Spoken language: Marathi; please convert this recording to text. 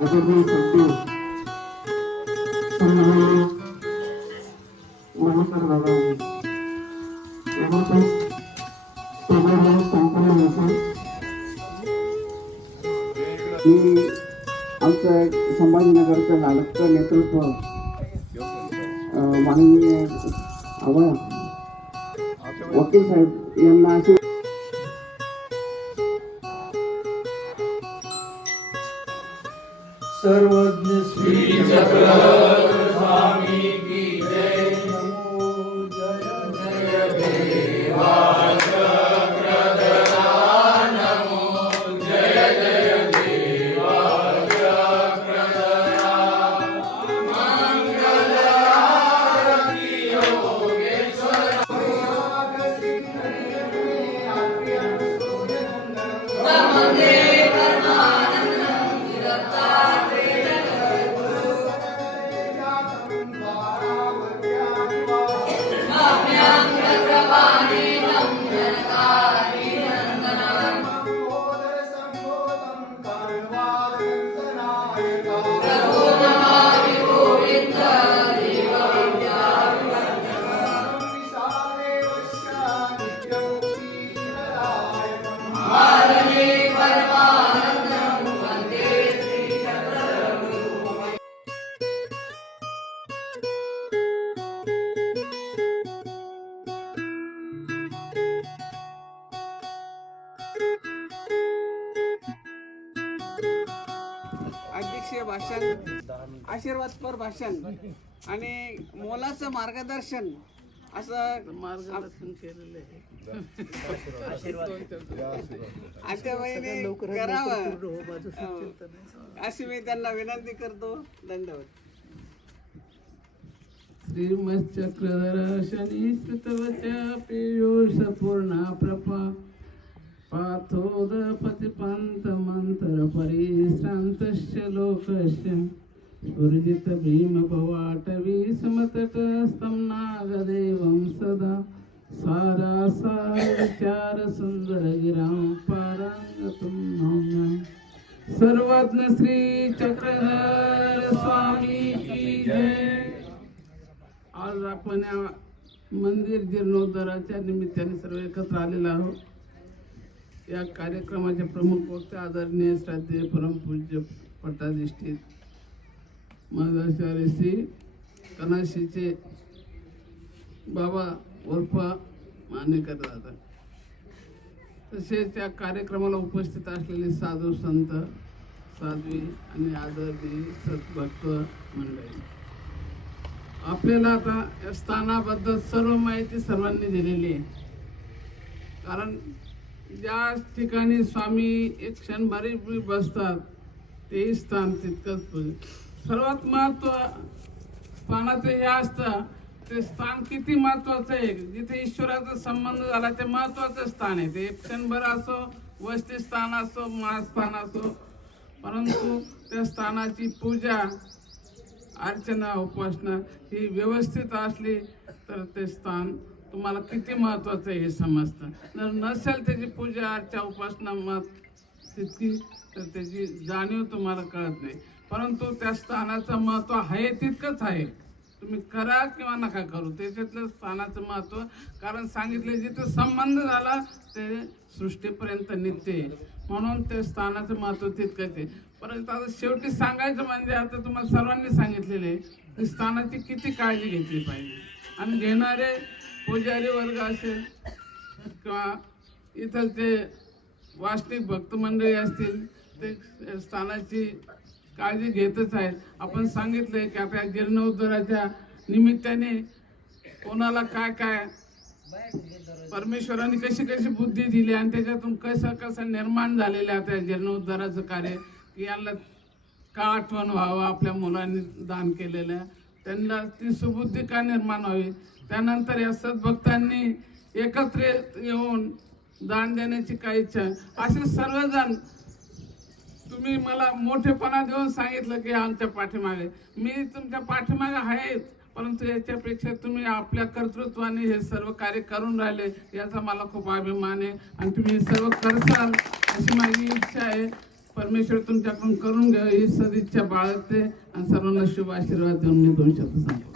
आदरणीय सद्गुरू सन्माननीय मणिकर बाबा यानंतर स्टेजवर संपन्न होते मी आमचं संभाजीनगरचं लाडकं नेतृत्व अं, माननीय आबा वकील साहेब यांना अशी सर्वज्ञ श्री चक्र अध्यक्षीय भाषण आशीर्वादपर भाषण आणि मोलाचं मार्गदर्शन असं मार्गदर्शन केलेलं आहे. करावं. हो. अशी मी त्यांना विनंती करतो. दंडवत श्रीमच्चक्रधर शनी स्मृतवच्या पीयूष पूर्णा प्रपा पाथोद पतिपंत मंत्र परिश्रांतस्य लोकस्य स्फुर्जित भीम भवाटवी नागदेवं सदा। सारासारविचारसुन्दरगिरां विचार सुंदर नौम्यम् सर्वज्ञ श्री चक्रधर स्वामी की जय। आज आपण या मंदिर जीर्णोद्धाराच्या निमित्ताने सर्व एकत्र आलेलो आहोत. या कार्यक्रमाचे प्रमुख वक्ते आदरणीय श्राद्धे परमपूज्य पट्टाधिष्ठित महादाचार्य श्री कनाशीचे बाबा उर्फ मानेकर दादा तसेच या कार्यक्रमाला उपस्थित असलेले साधू संत साध्वी आणि आदरणीय सद्भक्त मंडळी. आपल्याला आता या स्थानाबद्दल सर्व माहिती सर्वांनी दिलेली आहे. कारण ज्या ठिकाणी स्वामी एक क्षणभरी बसतात तेही स्थान तितकंच पूजे सर्वात महत्त्व स्थानाचं हे असतं ते स्थान किती महत्वाचं आहे? जिथे ईश्वराचा संबंध झाला ते महत्वाचं स्थान आहे. ते क्षणभर असो वस्ती स्थान असो महास्थान असो परंतु त्या स्थानाची पूजा अर्चना उपासना ही व्यवस्थित असली तर ते स्थान तुम्हाला किती महत्वाचं आहे हे समजतं. जर नसेल त्याची पूजा अर्चा उपासना मत तितकी तर त्याची जाणीव तुम्हाला कळत नाही. परंतु त्या स्थानाचं महत्त्व आहे तितकंच आहे. तुम्ही करा किंवा नका करू. त्याच्यातलं स्थानाचं महत्त्व कारण सांगितले जिथं संबंध झाला ते सृष्टीपर्यंत नित्य आहे म्हणून ते स्थानाचं महत्त्व तितकंच आहे. परंतु आता शेवटी सांगायचं म्हणजे आता तुम्हाला सर्वांनी सांगितलेले आहे की स्थानाची किती काळजी घेतली पाहिजे. आणि घेणारे पुजारी वर्ग असेल किंवा इथं ते वास्तविक भक्त मंडळी असतील ते स्थानाची काळजी घेतच आहेत आपण सांगितलंय की आता जीर्णोद्धाराच्या निमित्ताने कोणाला काय काय परमेश्वराने कशी कशी बुद्धी दिली आणि त्याच्यातून कसं कसं निर्माण झालेलं आहे त्या जीर्णोद्धाराचं कार्य की यांना का आठवण व्हावं आपल्या मुलांनी दान केलेलं आहे. त्यांना ती सुबुद्धी का निर्माण व्हावी? त्यानंतर या सद्भक्तांनी एकत्र येऊन दान देण्याची काय इच्छा? असे सर्वजण तुम्ही मला मोठेपणा देऊन सांगितलं की आमच्या पाठीमागे. मी तुमच्या पाठीमागे आहेच परंतु याच्यापेक्षा तुम्ही आपल्या कर्तृत्वाने हे सर्व कार्य करून राहिले याचा मला खूप अभिमान आहे. आणि तुम्ही सर्व करसाल अशी माझी इच्छा आहे. परमेश्वर तुमच्याकडून करून घ्या ही सदिच्छा बाळगते आणि सर्वांना शुभ आशीर्वाद देऊन मी दोन शब्द सांगतो.